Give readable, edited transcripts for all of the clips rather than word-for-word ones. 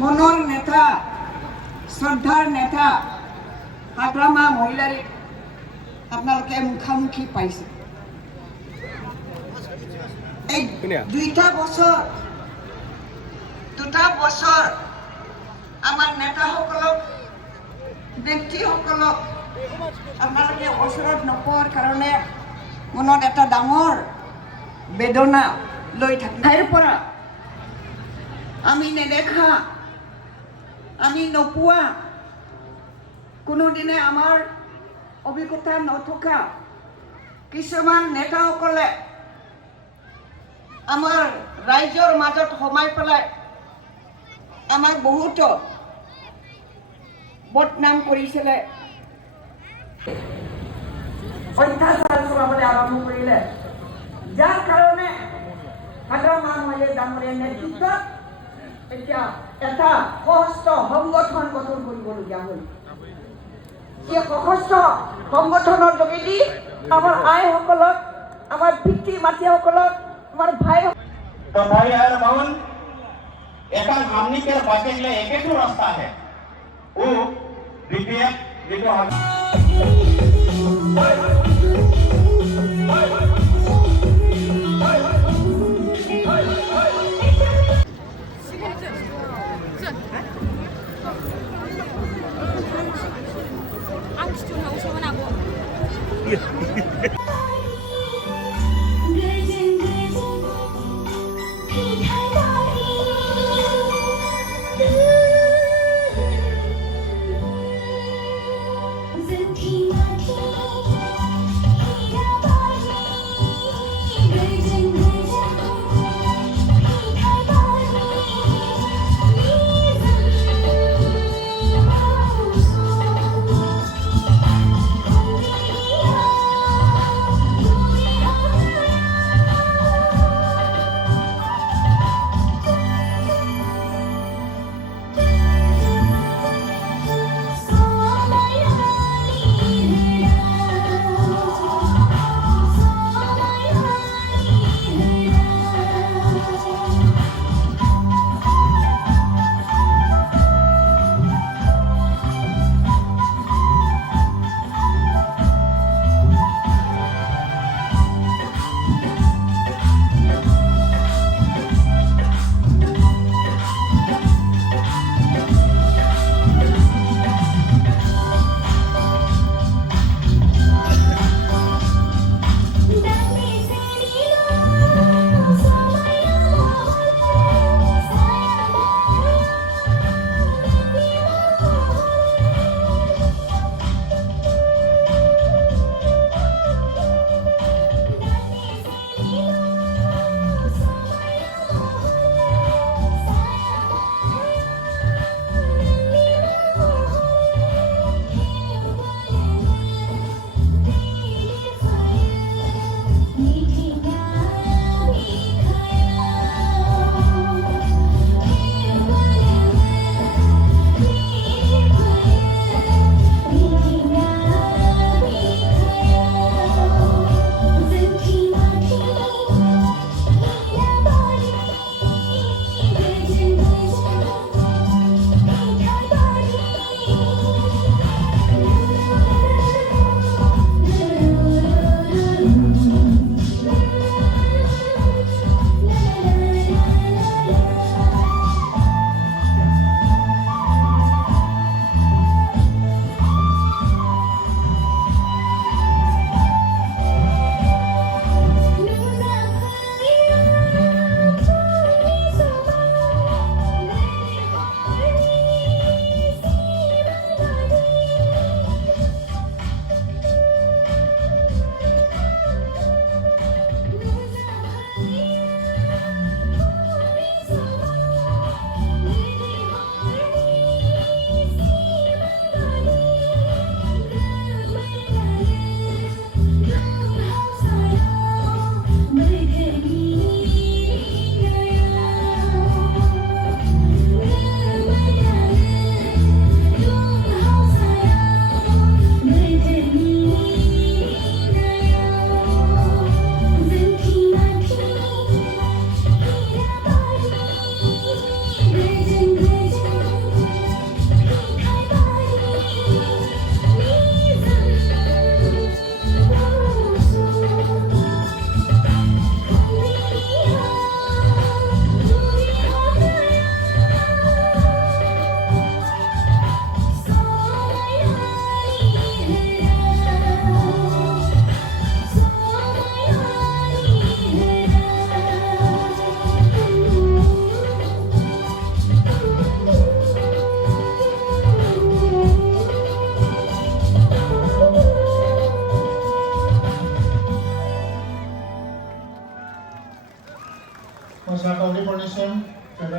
মনৰ নেতা শ্ৰদ্ধাৰ নেতা হাগ্ৰামা মহিলাৰ আপোনালোকে মুখামুখি পাইছে এই দুটা বছৰ আমাৰ নেতাসকলক ব্যক্তিসকলক আপোনালোকে ওচৰত নোপোৱাৰ কাৰণে মনত এটা ডাঙৰ বেদনা লৈ থাকে ঠাইৰ পৰা আমি নেদেখা আমি নোপোৱা কোনোদিনে আমাৰ অভিজ্ঞতা নথকা কিছুমান নেতাসকলে আমাৰ ৰাইজৰ মাজত সোমাই পেলাই আমাক বহুতো বদনাম কৰিছিলে অত্যাচাৰ চলাবলৈ আৰম্ভ কৰিলে যাৰ কাৰণে হাগ্ৰামা মহিলা ডাঙৰীয়াৰ নেতৃত্বত এতিয়া এটা সশস্ত্ৰ সংগঠন গঠন কৰিবলগীয়া হ'ল এই সশস্ত্ৰ সংগঠনৰ যোগেদি আমাৰ আইসকলক আমাৰ পিতৃ মাতৃসকলক আমার ভাই तो भाई और बहन एक हमनी के बचे के एक ही रास्ता है वो बीपीएफ जो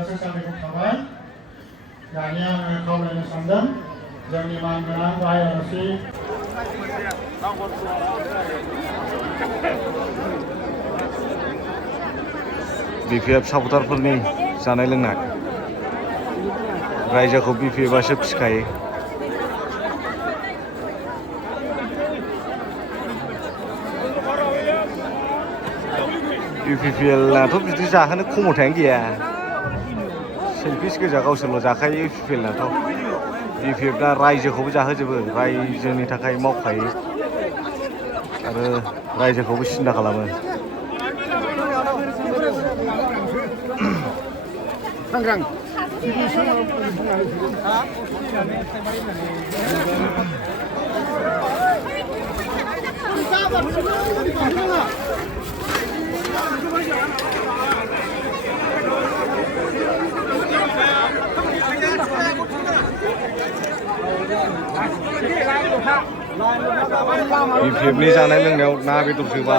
थोजासे साबायखर थाबाय दानिया आङो खावलायनो सानदों जोंनि मानगोनां गाहाय आलासि BPF सापटारफोरनि जानाय लोंनाय रायजोखौ BPFआसो फिसिखायो BPPLनाथ' बिदि जाहोनो खमथायानो गैया सेल्फिस गोजा गावसोरल' जाखायो BPPLनाथ' BPFना रायजोखौबो जाहोजोबो रायजोनि थाखाय मावखायो आरो रायजोखौबो सिन्था खालामो सांग्रां BPFनि जानाय लोंनायाव ना बेदर जोबा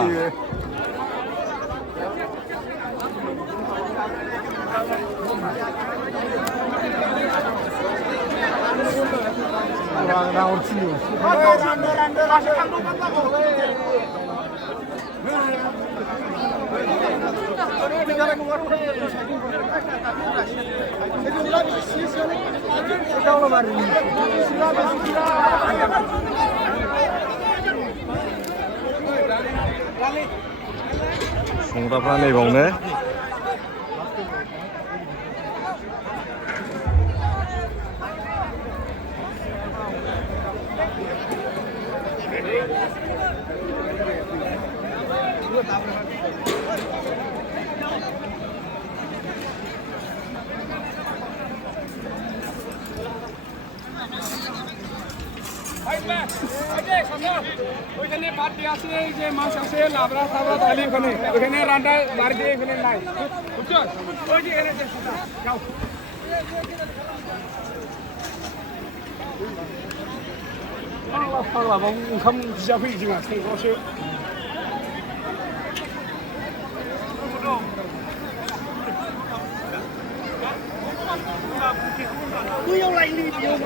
संग्राफ्रा नैबावनो ওইখানে বাদ দিয়ে আছে যে মাছ আছে লাবড়া সাবড়া তাহলে ওখানে ওখানে রান্না বাড়ি দিয়ে এখানে নাই বুঝছো ওই যে এখানে যাও फाग्लाबा ओंखाम बिजाफैयो जोंहा संग्रावसो बैयाव लायनो बेयाव